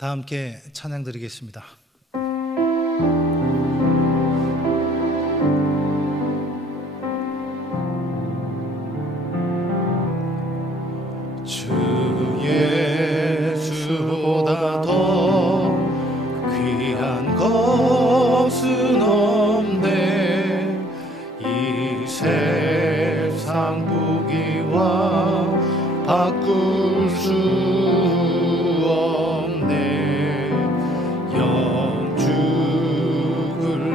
다 함께 찬양 드리겠습니다. 주 예수보다 더 귀한 것은 없네. 이 세상 부귀와 바꿀 수 없네. 영주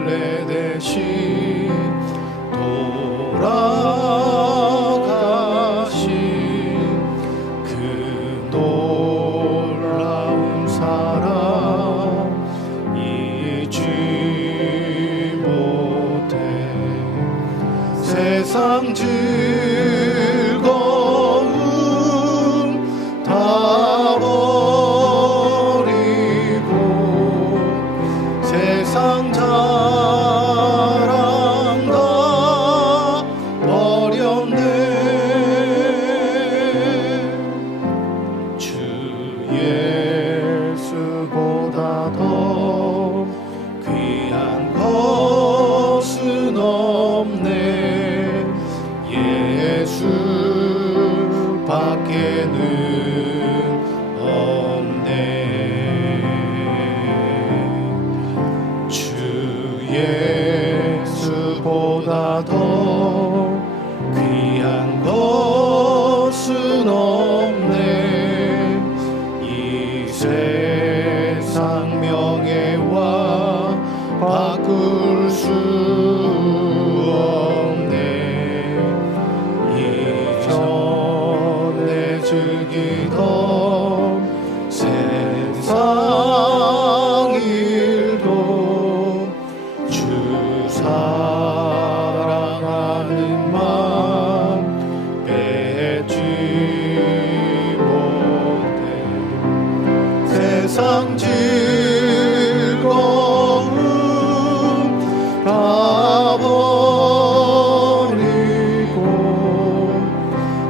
내 대신 돌아가신 그 놀라운 사랑 잊지 못해. 세상 즐거움 다 버리고 세상 자랑 다 버렸네. 주 예수보다 더 귀한 것은 없네. 예수 밖에는 없네. 주 예수보다 더 귀한 것은 없네. 이 세상 명예와 바꿀 수 없네. 이전에 즐기던 세상 일도 주 사랑하는 마음 뺏지 못해. 세상 즐거움 다 버리고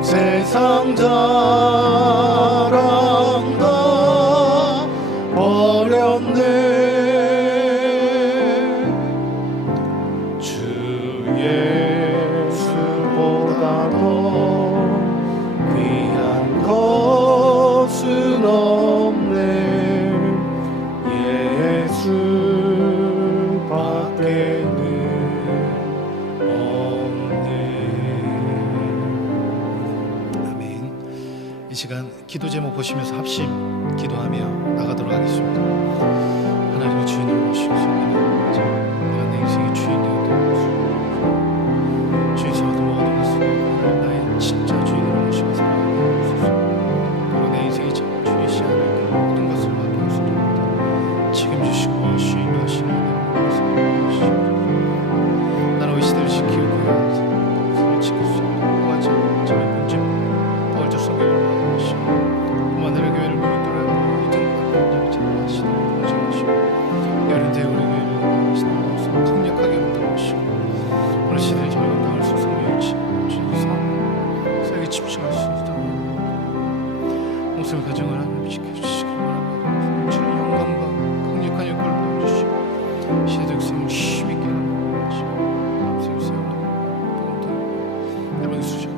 세상 자랑 다 버렸네. 주 예수보다 더 귀한 것은 없네. 기도 제목 보시면서 합심 기도하며 나가도록 하겠습니다. 하나님의 주인을 모시고 섬기는 내가 내 인생의 주인 되었던 주인 삼아도 모든 것을 하나님 나의 진짜 주인으로 모시고 살아가게 하옵소서. 그리고 내 인생의 참 주이시 하나님께 모든 것을 맡기옵소서. 책임지시고 주인하시는 하나님을 주시옵소서. 나라의 시대를 지키고 그것을 지킬 수 있는 그와 저의 문제 포괄적 성경을 막아주시고 그만나라 교회를 무너뜨려 모든 악한 영을 하시도록 보호하시고 여름 대우리 교회를 하시도록 강력하게 만들어주시고 오늘 시대를 잘 감당할 수 있는 성령의 주님 삶 세계 집중할 수 있도록 목숨의 가정을 하나님 지켜주시기 바랍니다. 주의 영광과 강력한 역할을 보여주시고 시대적 삶을 힘있게 하시고 앞세울 세우는 복음 여러분 수죠.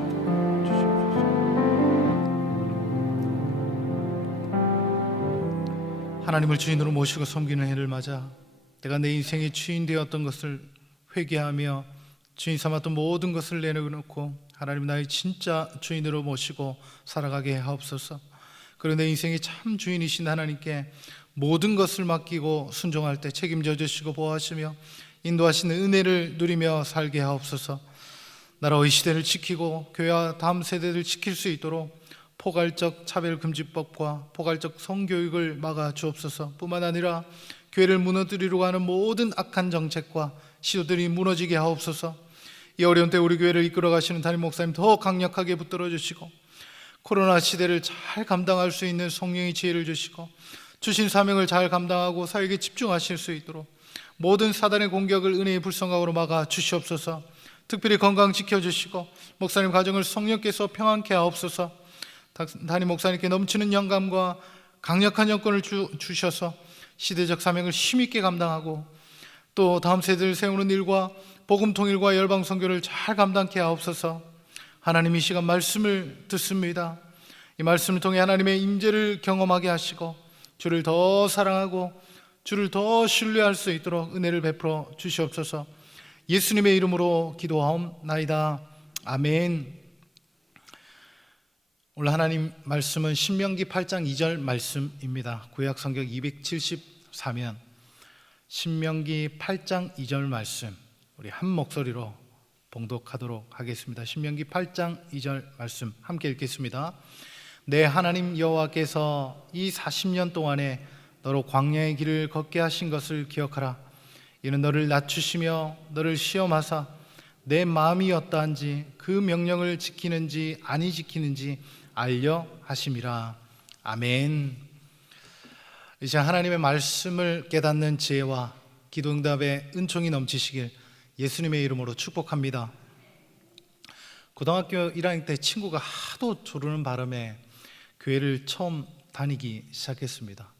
하나님을 주인으로 모시고 섬기는 해를 맞아 내가 내 인생의 주인 되었던 것을 회개하며 주인 삼았던 모든 것을 내려놓고 하나님 나의 진짜 주인으로 모시고 살아가게 하옵소서. 그리고 내 인생의 참 주인이신 하나님께 모든 것을 맡기고 순종할 때 책임져 주시고 보호하시며 인도하시는 은혜를 누리며 살게 하옵소서. 나라의 시대를 지키고 교회와 다음 세대를 지킬 수 있도록 포괄적 차별금지법과 포괄적 성교육을 막아 주옵소서. 뿐만 아니라 교회를 무너뜨리려고 하는 모든 악한 정책과 시도들이 무너지게 하옵소서. 이 어려운 때 우리 교회를 이끌어 가시는 담임 목사님 더 강력하게 붙들어 주시고 코로나 시대를 잘 감당할 수 있는 성령의 지혜를 주시고 주신 사명을 잘 감당하고 사역에 집중하실 수 있도록 모든 사단의 공격을 은혜의 불성각으로 막아 주시옵소서. 특별히 건강 지켜주시고 목사님 가정을 성령께서 평안케 하옵소서. 담임 목사님께 넘치는 영감과 강력한 여건을 주셔서 시대적 사명을 힘있게 감당하고 또 다음 세대를 세우는 일과 복음 통일과 열방 선교를 잘 감당케 하옵소서. 하나님 이 시간 말씀을 듣습니다. 이 말씀을 통해 하나님의 임재를 경험하게 하시고 주를 더 사랑하고 주를 더 신뢰할 수 있도록 은혜를 베풀어 주시옵소서. 예수님의 이름으로 기도하옵나이다. 아멘. 오늘 하나님 말씀은 신명기 8장 2절 말씀입니다. 구약 성경 274면 신명기 8장 2절 말씀 우리 한 목소리로 봉독하도록 하겠습니다. 신명기 8장 2절 말씀 함께 읽겠습니다. 내 하나님 여호와께서 이 40년 동안에 너로 광야의 길을 걷게 하신 것을 기억하라. 이는 너를 낮추시며 너를 시험하사 내 마음이 어떠한지 그 명령을 지키는지 아니 지키는지 알려 하심이라. 아멘. 이제 하나님의 말씀을 깨닫는 지혜와 기도응답의 은총이 넘치시길 예수님의 이름으로 축복합니다. 고등학교 1학년 때 친구가 하도 조르는 바람에 교회를 처음 다니기 시작했습니다.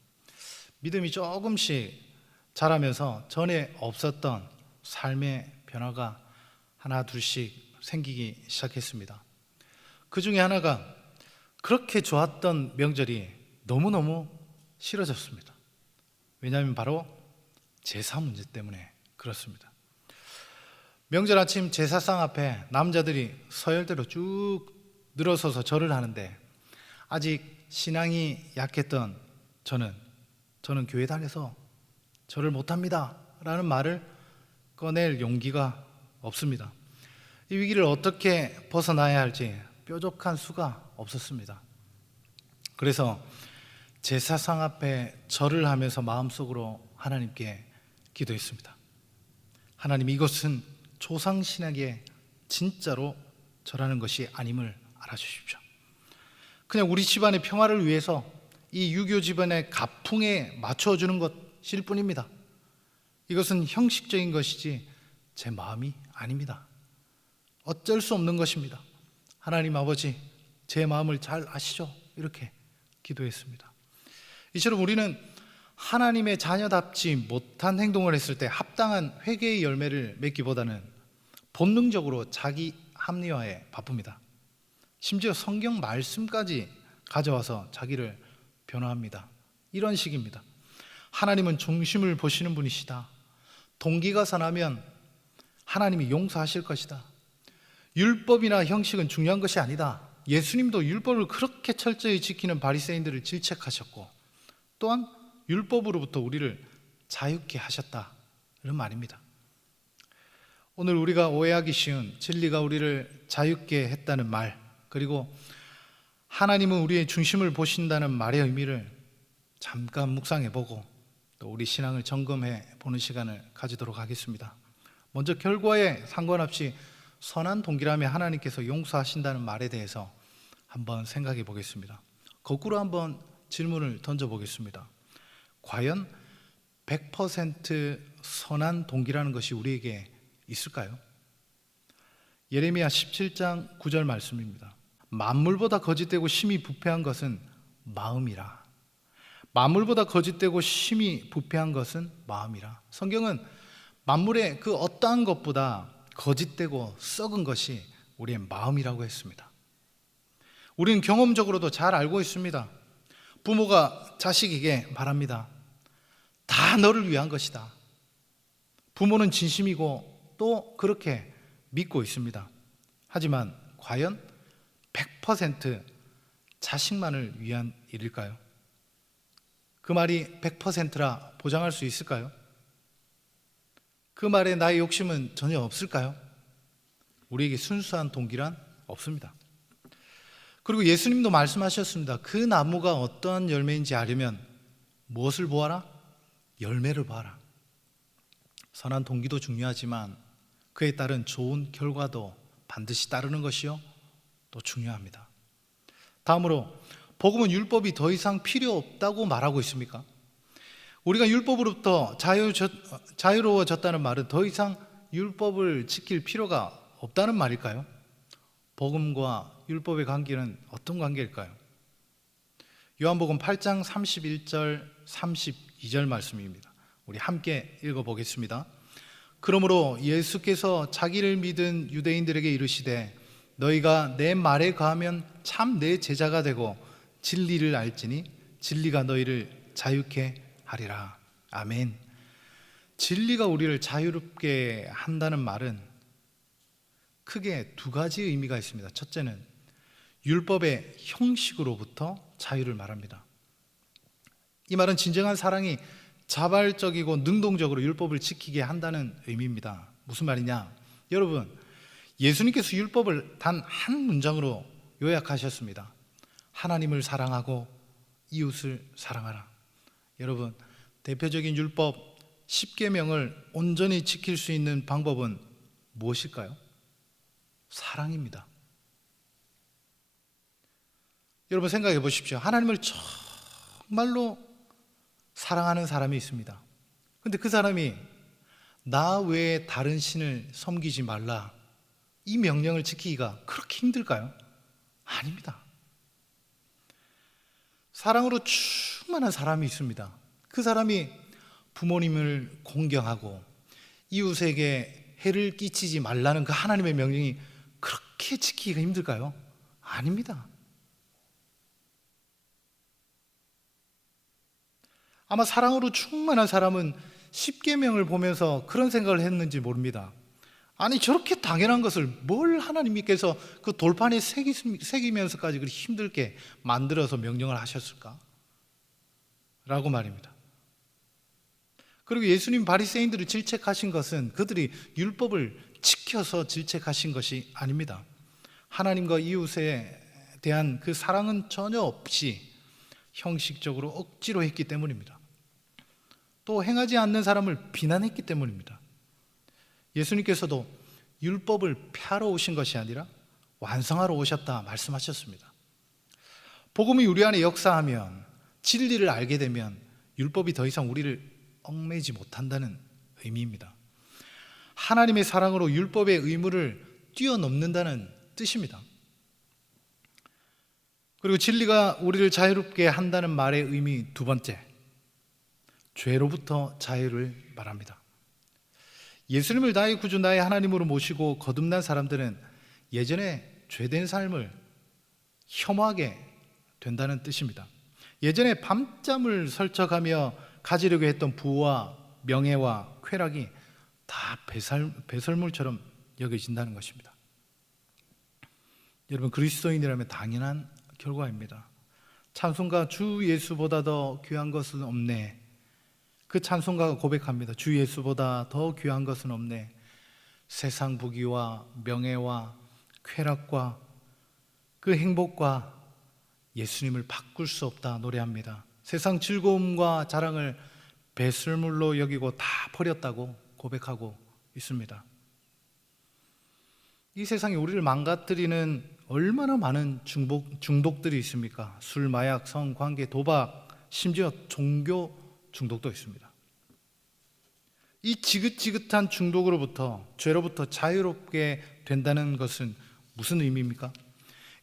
믿음이 조금씩 자라면서 전에 없었던 삶의 변화가 하나 둘씩 생기기 시작했습니다. 그 중에 하나가 그렇게 좋았던 명절이 너무너무 싫어졌습니다. 왜냐하면 바로 제사 문제 때문에 그렇습니다. 명절 아침 제사상 앞에 남자들이 서열대로 쭉 늘어서서 절을 하는데 아직 신앙이 약했던 저는 교회 다녀서 절을 못합니다 라는 말을 꺼낼 용기가 없습니다. 이 위기를 어떻게 벗어나야 할지 뾰족한 수가 없었습니다. 그래서 제사상 앞에 절을 하면서 마음속으로 하나님께 기도했습니다. 하나님, 이것은 조상신학에 진짜로 절하는 것이 아님을 알아주십시오. 그냥 우리 집안의 평화를 위해서 이 유교 집안의 가풍에 맞춰주는 것일 뿐입니다. 이것은 형식적인 것이지 제 마음이 아닙니다. 어쩔 수 없는 것입니다. 하나님 아버지, 제 마음을 잘 아시죠? 이렇게 기도했습니다. 이처럼 우리는 하나님의 자녀답지 못한 행동을 했을 때 합당한 회개의 열매를 맺기보다는 본능적으로 자기 합리화에 바쁩니다. 심지어 성경 말씀까지 가져와서 자기를 변화합니다. 이런 식입니다. 하나님은 중심을 보시는 분이시다. 동기가 선하면 하나님이 용서하실 것이다. 율법이나 형식은 중요한 것이 아니다 예수님도 율법을 그렇게 철저히 지키는 바리새인들을 질책하셨고 또한 율법으로부터 우리를 자유케 하셨다, 이런 말입니다. 오늘 우리가 오해하기 쉬운 진리가 우리를 자유케 했다는 말, 그리고 하나님은 우리의 중심을 보신다는 말의 의미를 잠깐 묵상해보고 또 우리 신앙을 점검해 보는 시간을 가지도록 하겠습니다. 먼저 결과에 상관없이 선한 동기라면 하나님께서 용서하신다는 말에 대해서 한번 생각해 보겠습니다. 거꾸로 한번 질문을 던져보겠습니다. 과연 100% 선한 동기라는 것이 우리에게 있을까요? 예레미야 17장 9절 말씀입니다. 만물보다 거짓되고 심히 부패한 것은 마음이라. 만물보다 거짓되고 심히 부패한 것은 마음이라. 성경은 만물의 그 어떠한 것보다 거짓되고 썩은 것이 우리의 마음이라고 했습니다. 우리는 경험적으로도 잘 알고 있습니다. 부모가 자식에게 말합니다. 다 너를 위한 것이다. 부모는 진심이고 또 그렇게 믿고 있습니다. 하지만 과연 100% 자식만을 위한 일일까요? 그 말이 100%라 보장할 수 있을까요? 그 말에 나의 욕심은 전혀 없을까요? 우리에게 순수한 동기란 없습니다. 그리고 예수님도 말씀하셨습니다. 그 나무가 어떠한 열매인지 알려면 무엇을 보아라? 열매를 봐라. 선한 동기도 중요하지만 그에 따른 좋은 결과도 반드시 따르는 것이요 또 중요합니다. 다음으로 복음은 율법이 더 이상 필요 없다고 말하고 있습니까? 우리가 율법으로부터 자유로워졌다는 말은 더 이상 율법을 지킬 필요가 없다는 말일까요? 복음과 율법의 관계는 어떤 관계일까요? 요한복음 8장 31절 32절 말씀입니다. 우리 함께 읽어보겠습니다. 그러므로 예수께서 자기를 믿은 유대인들에게 이르시되 너희가 내 말에 거하면 참 내 제자가 되고 진리를 알지니 진리가 너희를 자유케 하리라. 아멘. 진리가 우리를 자유롭게 한다는 말은 크게 두 가지 의미가 있습니다. 첫째는 율법의 형식으로부터 자유를 말합니다. 이 말은 진정한 사랑이 자발적이고 능동적으로 율법을 지키게 한다는 의미입니다. 무슨 말이냐? 여러분, 예수님께서 율법을 단 한 문장으로 요약하셨습니다. 하나님을 사랑하고 이웃을 사랑하라. 여러분, 대표적인 율법 10계명을 온전히 지킬 수 있는 방법은 무엇일까요? 사랑입니다. 여러분 생각해 보십시오. 하나님을 정말로 사랑하는 사람이 있습니다. 그런데 그 사람이 나 외에 다른 신을 섬기지 말라, 이 명령을 지키기가 그렇게 힘들까요? 아닙니다. 사랑으로 충만한 사람이 있습니다. 그 사람이 부모님을 공경하고 이웃에게 해를 끼치지 말라는 그 하나님의 명령이 그렇게 지키기가 힘들까요? 아닙니다. 아마 사랑으로 충만한 사람은 십계명을 보면서 그런 생각을 했는지 모릅니다. 아니, 저렇게 당연한 것을 뭘 하나님께서 그 돌판에 새기면서까지 그렇게 힘들게 만들어서 명령을 하셨을까? 라고 말입니다. 그리고 예수님 바리새인들을 질책하신 것은 그들이 율법을 지켜서 질책하신 것이 아닙니다. 하나님과 이웃에 대한 그 사랑은 전혀 없이 형식적으로 억지로 했기 때문입니다. 또 행하지 않는 사람을 비난했기 때문입니다. 예수님께서도 율법을 폐하러 오신 것이 아니라 완성하러 오셨다 말씀하셨습니다. 복음이 우리 안에 역사하면, 진리를 알게 되면 율법이 더 이상 우리를 얽매이지 못한다는 의미입니다. 하나님의 사랑으로 율법의 의무를 뛰어넘는다는 뜻입니다. 그리고 진리가 우리를 자유롭게 한다는 말의 의미 두 번째, 죄로부터 자유를 말합니다. 예수님을 나의 구주, 나의 하나님으로 모시고 거듭난 사람들은 예전에 죄된 삶을 혐오하게 된다는 뜻입니다. 예전에 밤잠을 설쳐가며 가지려고 했던 부와 명예와 쾌락이 다 배설물처럼 여겨진다는 것입니다. 여러분, 그리스도인이라면 당연한 결과입니다. 찬송가 주 예수보다 더 귀한 것은 없네. 그 찬송가가 고백합니다. 주 예수보다 더 귀한 것은 없네. 세상 부귀와 명예와 쾌락과 그 행복과 예수님을 바꿀 수 없다 노래합니다. 세상 즐거움과 자랑을 배설물로 여기고 다 버렸다고 고백하고 있습니다. 이 세상에 우리를 망가뜨리는 얼마나 많은 중독들이 있습니까? 술, 마약, 성관계, 도박, 심지어 종교 중독도 있습니다. 이 지긋지긋한 중독으로부터, 죄로부터 자유롭게 된다는 것은 무슨 의미입니까?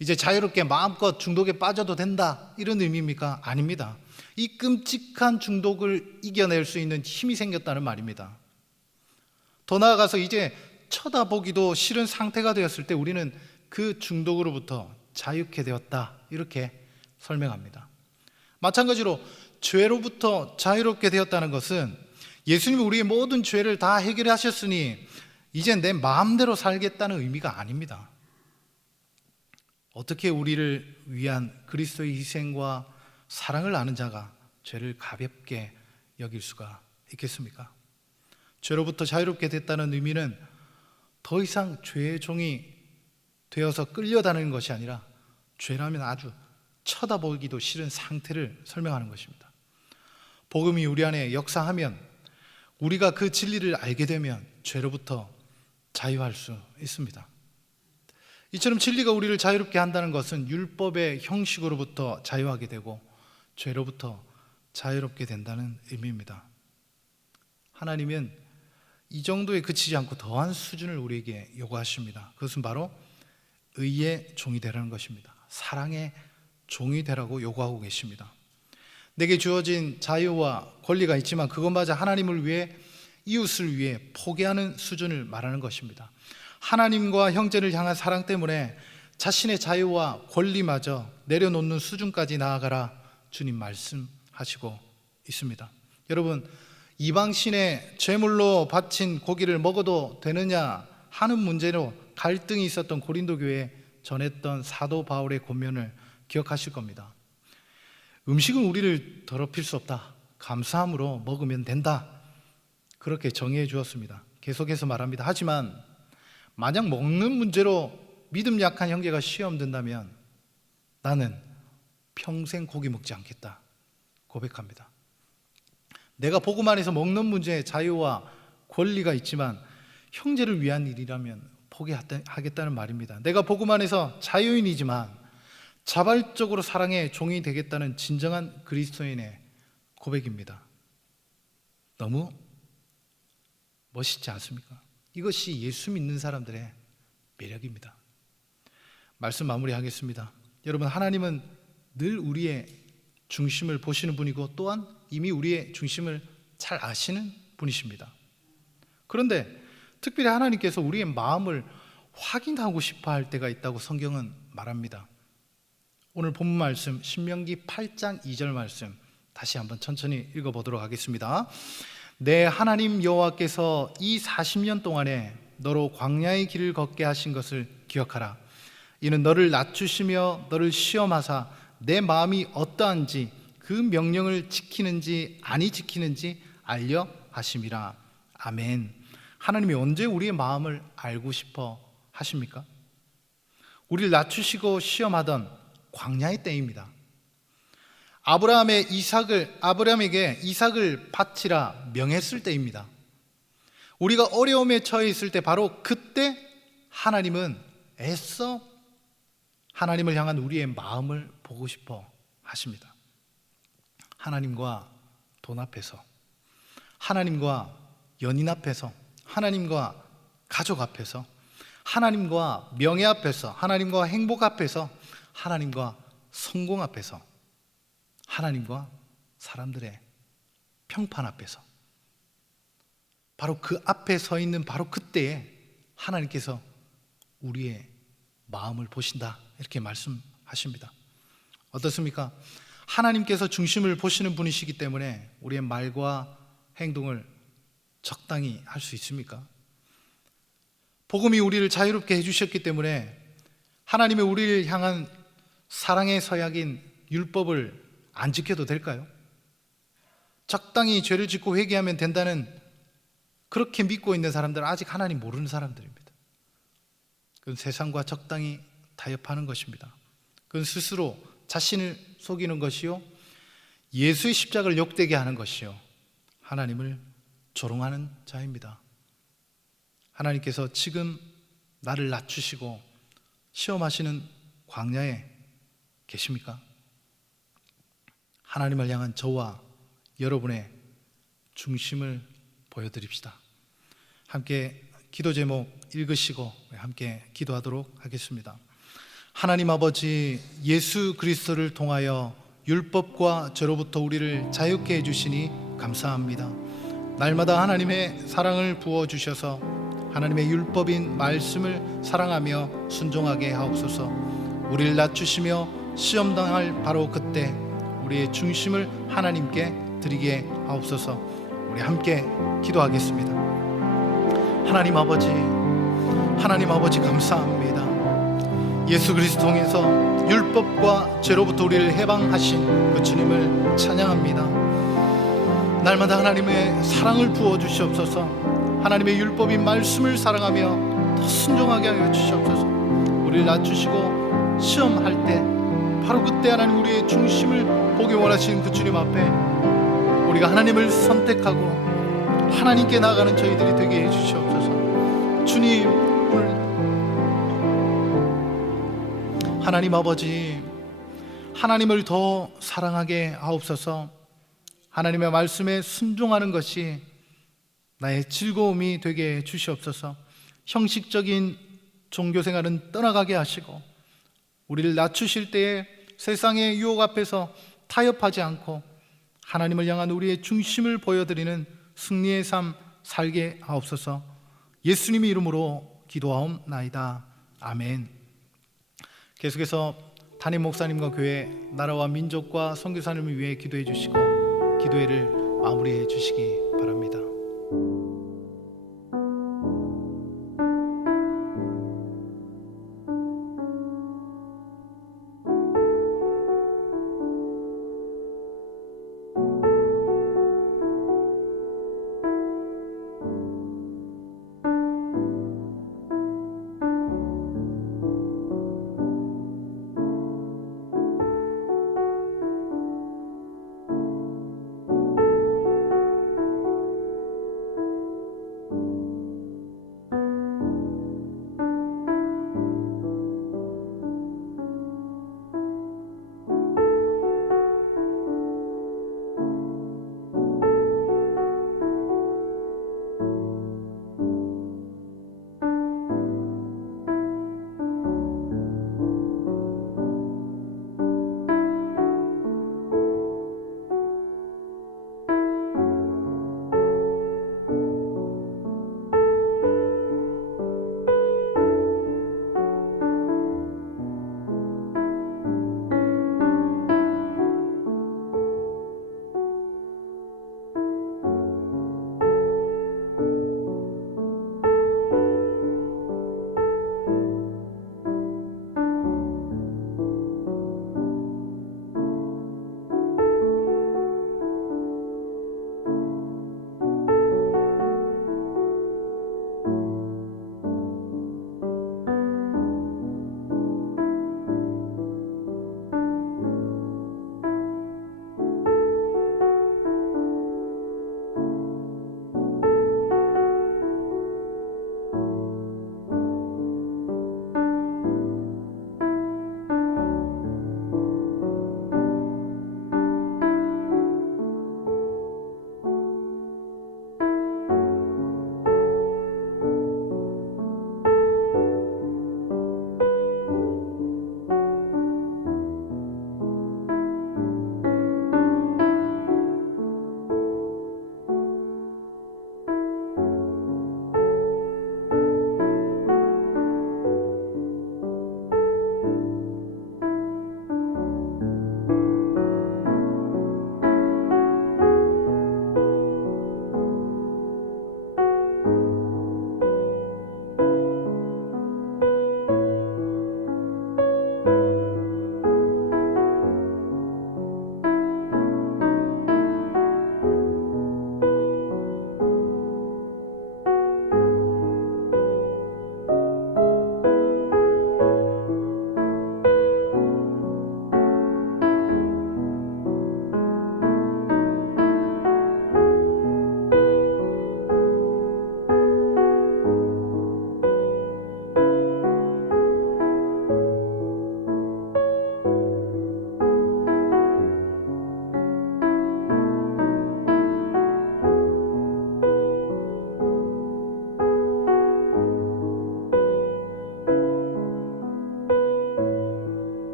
이제 자유롭게 마음껏 중독에 빠져도 된다, 이런 의미입니까? 아닙니다. 이 끔찍한 중독을 이겨낼 수 있는 힘이 생겼다는 말입니다. 더 나아가서 이제 쳐다보기도 싫은 상태가 되었을 때 우리는 그 중독으로부터 자유케 되었다, 이렇게 설명합니다. 마찬가지로 죄로부터 자유롭게 되었다는 것은 예수님이 우리의 모든 죄를 다 해결하셨으니 이제 내 마음대로 살겠다는 의미가 아닙니다. 어떻게 우리를 위한 그리스도의 희생과 사랑을 아는 자가 죄를 가볍게 여길 수가 있겠습니까? 죄로부터 자유롭게 됐다는 의미는 더 이상 죄의 종이 되어서 끌려다니는 것이 아니라 죄라면 아주 쳐다보기도 싫은 상태를 설명하는 것입니다. 복음이 우리 안에 역사하면, 우리가 그 진리를 알게 되면 죄로부터 자유할 수 있습니다. 이처럼 진리가 우리를 자유롭게 한다는 것은 율법의 형식으로부터 자유하게 되고 죄로부터 자유롭게 된다는 의미입니다. 하나님은 이 정도에 그치지 않고 더한 수준을 우리에게 요구하십니다. 그것은 바로 의의 종이 되라는 것입니다. 사랑의 종이 되라고 요구하고 계십니다. 내게 주어진 자유와 권리가 있지만 그것마저 하나님을 위해, 이웃을 위해 포기하는 수준을 말하는 것입니다. 하나님과 형제를 향한 사랑 때문에 자신의 자유와 권리마저 내려놓는 수준까지 나아가라, 주님 말씀하시고 있습니다. 여러분, 이방신의 제물로 바친 고기를 먹어도 되느냐 하는 문제로 갈등이 있었던 고린도 교회에 전했던 사도 바울의 권면을 기억하실 겁니다. 음식은 우리를 더럽힐 수 없다, 감사함으로 먹으면 된다, 그렇게 정의해 주었습니다. 계속해서 말합니다. 하지만 만약 먹는 문제로 믿음 약한 형제가 시험 든다면 나는 평생 고기 먹지 않겠다 고백합니다. 내가 복음 안에서 먹는 문제에 자유와 권리가 있지만 형제를 위한 일이라면 포기하겠다는 말입니다. 내가 복음 안에서 자유인이지만 자발적으로 사랑의 종이 되겠다는 진정한 그리스도인의 고백입니다. 너무 멋있지 않습니까? 이것이 예수 믿는 사람들의 매력입니다. 말씀 마무리하겠습니다. 여러분, 하나님은 늘 우리의 중심을 보시는 분이고 또한 이미 우리의 중심을 잘 아시는 분이십니다. 그런데 특별히 하나님께서 우리의 마음을 확인하고 싶어 할 때가 있다고 성경은 말합니다. 오늘 본문 말씀 신명기 8장 2절 말씀 다시 한번 천천히 읽어보도록 하겠습니다. 내 하나님 여호와께서 이 40년 동안에 너로 광야의 길을 걷게 하신 것을 기억하라. 이는 너를 낮추시며 너를 시험하사 내 마음이 어떠한지 그 명령을 지키는지 아니 지키는지 알려 하심이라. 아멘. 하나님이 언제 우리의 마음을 알고 싶어 하십니까? 우리를 낮추시고 시험하던 광야의 때입니다. 아브라함에게 이삭을 바치라 명했을 때입니다. 우리가 어려움에 처해 있을 때 바로 그때 하나님은 애써 하나님을 향한 우리의 마음을 보고 싶어 하십니다. 하나님과 돈 앞에서, 하나님과 연인 앞에서, 하나님과 가족 앞에서, 하나님과 명예 앞에서, 하나님과 행복 앞에서, 하나님과 성공 앞에서, 하나님과 사람들의 평판 앞에서, 바로 그 앞에 서 있는 바로 그때에 하나님께서 우리의 마음을 보신다, 이렇게 말씀하십니다. 어떻습니까? 하나님께서 중심을 보시는 분이시기 때문에 우리의 말과 행동을 적당히 할 수 있습니까? 복음이 우리를 자유롭게 해주셨기 때문에 하나님의 우리를 향한 사랑의 서약인 율법을 안 지켜도 될까요? 적당히 죄를 짓고 회개하면 된다는, 그렇게 믿고 있는 사람들은 아직 하나님 모르는 사람들입니다. 그건 세상과 적당히 타협하는 것입니다. 그건 스스로 자신을 속이는 것이요, 예수의 십자가를 욕되게 하는 것이요, 하나님을 조롱하는 자입니다. 하나님께서 지금 나를 낮추시고 시험하시는 광야에 계십니까? 하나님을 향한 저와 여러분의 중심을 보여드립시다. 함께 기도 제목 읽으시고 함께 기도하도록 하겠습니다. 하나님 아버지, 예수 그리스도를 통하여 율법과 죄로부터 우리를 자유케 해주시니 감사합니다. 날마다 하나님의 사랑을 부어주셔서 하나님의 율법인 말씀을 사랑하며 순종하게 하옵소서. 우리를 낮추시며 시험당할 바로 그때 우리의 중심을 하나님께 드리게 하옵소서. 우리 함께 기도하겠습니다. 하나님 아버지 감사합니다. 예수 그리스도 통해서 율법과 죄로부터 우리를 해방하신 그 주님을 찬양합니다. 날마다 하나님의 사랑을 부어주시옵소서. 하나님의 율법인 말씀을 사랑하며 더 순종하게 하여 주시옵소서. 우리를 낮추시고 시험할 때 바로 그때 하나님 우리의 중심을 보기 원하시는 그 주님 앞에 우리가 하나님을 선택하고 하나님께 나아가는 저희들이 되게 해주시옵소서. 주님, 오늘 하나님 아버지, 하나님을 더 사랑하게 하옵소서. 하나님의 말씀에 순종하는 것이 나의 즐거움이 되게 주시옵소서. 형식적인 종교생활은 떠나가게 하시고 우리를 낮추실 때에 세상의 유혹 앞에서 타협하지 않고 하나님을 향한 우리의 중심을 보여드리는 승리의 삶 살게 하옵소서. 예수님의 이름으로 기도하옵나이다. 아멘. 계속해서 담임 목사님과 교회, 나라와 민족과 선교사님을 위해 기도해 주시고 기도회를 마무리해 주시기 바랍니다.